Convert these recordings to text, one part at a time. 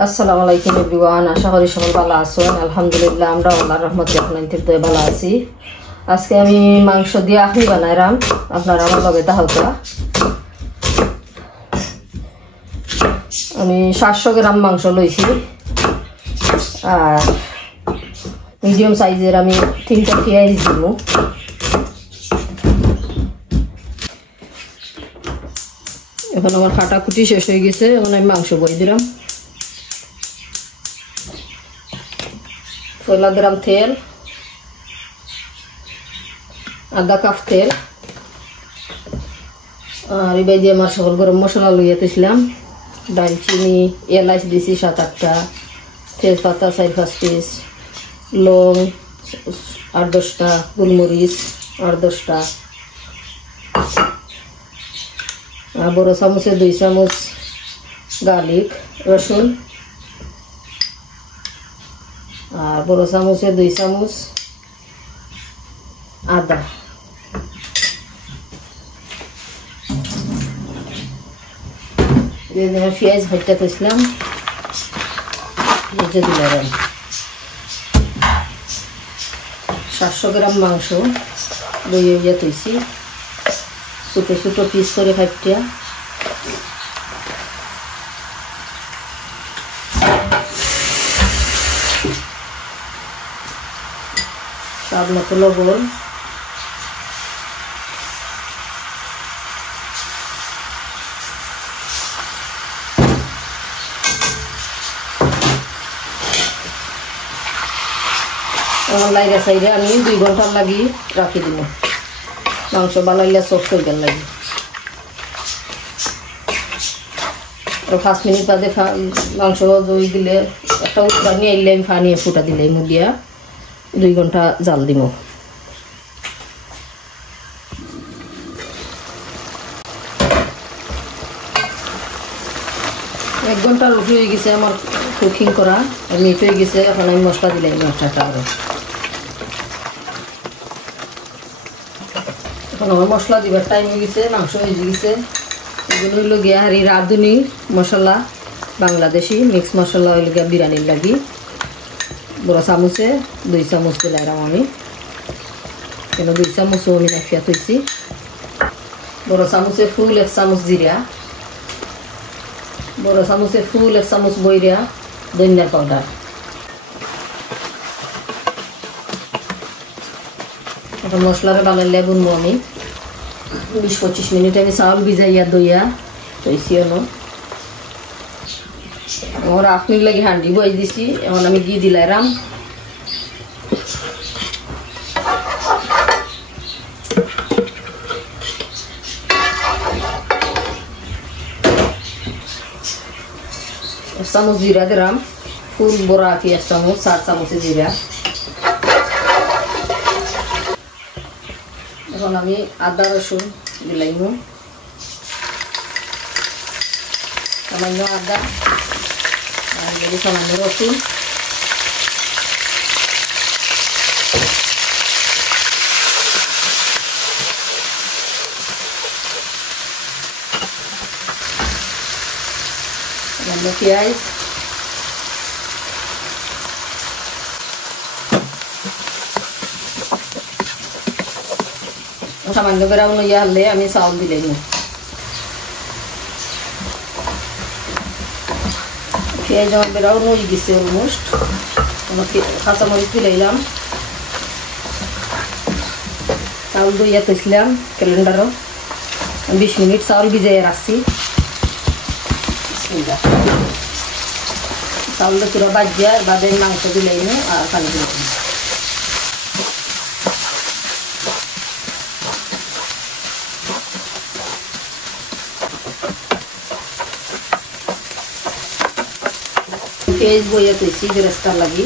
আসসালামু আলাইকুম এভরিওয়ান, আশা করি সবাই ভালো আছেন। আলহামদুলিল্লাহ আমরা আল্লাহর রহমতে আপনাদের দয়ে ভালো আছি। আজকে আমি মাংস দিয়ে আখনি বানাইলাম, আপনারা আমার লগে তাহলে আমি 700 গ্রাম মাংস লইছি আর মিডিয়াম সাইজের আমি 3টা পেঁয়াজ দিব। এখন আমার কাটাকুটি শেষ হয়ে গেছে, এখন আমি মাংস বই দিলাম। পয়লা দিলাম তেল, আধা কাপ তেল, আর এবার দিয়ে আমার সকল গরম মশলা লইয়া দিয়েছিলাম। দারচিনি এলাচ দিছি 7-8টা, তেজপাতা 4-5 পিস, লং 8-10টা, গোলমরিচ 8-10টা, বড় চামচে 2 চামচ গার্লিক রসুন, আর বড় চামচে 2 চামচ আদা। পেঁয়াজ ভাজতে দিয়েছিলাম, ভেজে দিলাম। 700 গ্রাম মাংস বইয়ে তুইছি, ছোটো ছোটো পিস করে কাটিয়া। স্বাদ মতো লবণ, লাইরা সাইডে আমি 2 ঘন্টার লাগি রাখি দিব। মাংস বানাইলে সফট হয়ে লাগে। 5 মিনিট বাদে মাংস দই দিলে একটা উৎপাদ নিয়ে আইলে আমি ফানিয়ে ফুটা দিলে মুদিয়া 2 ঘন্টা জাল দিব। এক ঘন্টা রুটি হয়ে গেছে আমার কুকিং করা, মিট হয়ে গেছে। এখন আমি মশলা দিলাম মশলাটা আরো। এখন আমার মশলা দিবার টাইম হয়ে গেছে, মাংস হয়ে গেছে। এগুলো হইল গিয়া হারি রাঁধুনি মশলা, বাংলাদেশি মিক্স মশলা হইল গিয়া বিরিয়ানির লাগি। বড় চামচে 2 চামচ দিলাম আমি, কেন 2 চামচও আমি রাখিয়া থইছি। বড় চামচে ফুল 1 চামচ জিরা, বড় চামচে ফুল 1 চামচ বইরা ধনিয়ার পাউডার। এখন মশলাটা বানাইলে বুনবো আমি 20-25 মিনিট। আমি চাউল ভিজাইয়া দইয়া তৈছি। আমার আপনি লাগে হান্ডি বই দিছি। এখন আমি ঘি দিলাম, চামচ জিরা দিলাম, ফুল বড়া কি 1 চামচ, 4 চামচে জিরা। এখন আমি আদা রসুন দিলাম, সামান্য আদা আর সামান্য রসুন। পেঁয়াজ, সামান্য বেড়াউন ইয়ে হলে আমি চাউল দিলাম। পেঁয়াজ আমার বেড়াউন হয়ে গেছে অলমোস্ট। কাঁচামরিচ দিলাম, চাউল দইয়া তৈছিলাম ক্যালেন্ডারও। 20 মিনিট চাউল ভিজাইয়া রাখছি। চাউলটা পুরো বাজিয়া বাদে মাংস দিলাম আর পানি দিলাম। পেঁয়াজ বইয়া তুইছি বেরেস্তা লাগি,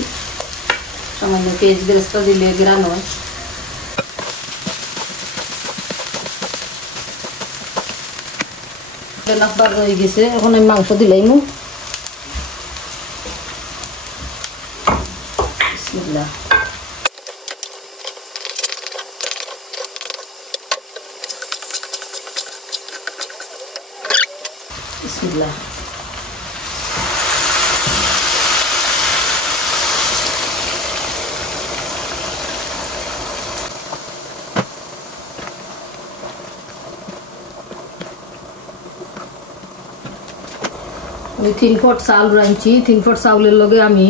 সামান্য পেঁয়াজ বেরেস্তা দিলে গ্রান হয়। নাকবার হয়ে গেছে, এখন আমি মাংস দিলাম। বিসমিল্লাহ। বিসমিল্লাহ। আমি 3 ফট চাউল রাঁধছি 3 ফট চাউলের লগে আমি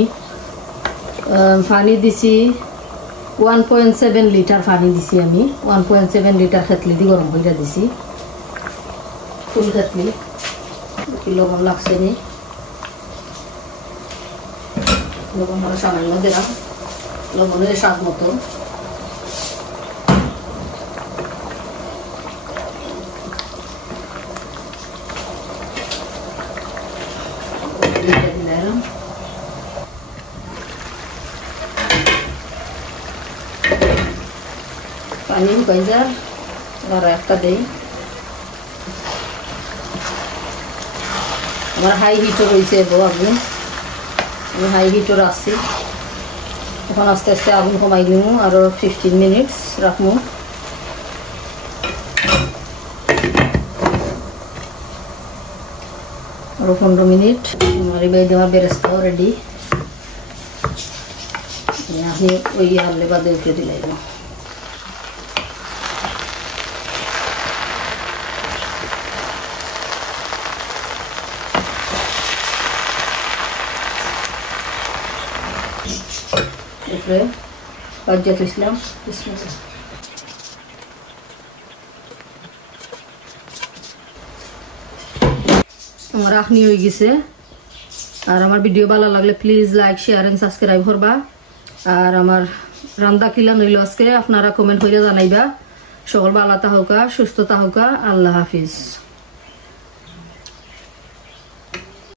পানি দিছি 1.7 লিটার পানি দিছি আমি 1.7 লিটার খেতলি দিয়ে গরম করে দিছি ফুল খেতলি লবণ লাগছে নি লবণ আমরা সামান্য দিলাম লবণের স্বাদ মতো পানি ভাজা আর একটা দেই আমার হাই হিটও রয়েছে আগুন আমি হাই হিটও রাখছি এখন আস্তে আস্তে আগুন কমাই দিব আরও 15 মিনিটস রাখবো আরও 15 মিনিট আমার এবার আমার বেরেস্তাও রেডি আপনি ওই হারলে বাদে উঠে দিলাই বাজ্জাত ইসলাম আমার আখনি হয়ে গেছে আর আমার ভিডিও ভালো লাগলে please like share and subscribe করবা আর আমার রান্না কিলা নইল আজকে আপনারা কমেন্ট করে জানাইবা সকল ভালো থাকুকা সুস্থ থাকুকা আল্লাহ হাফিজ।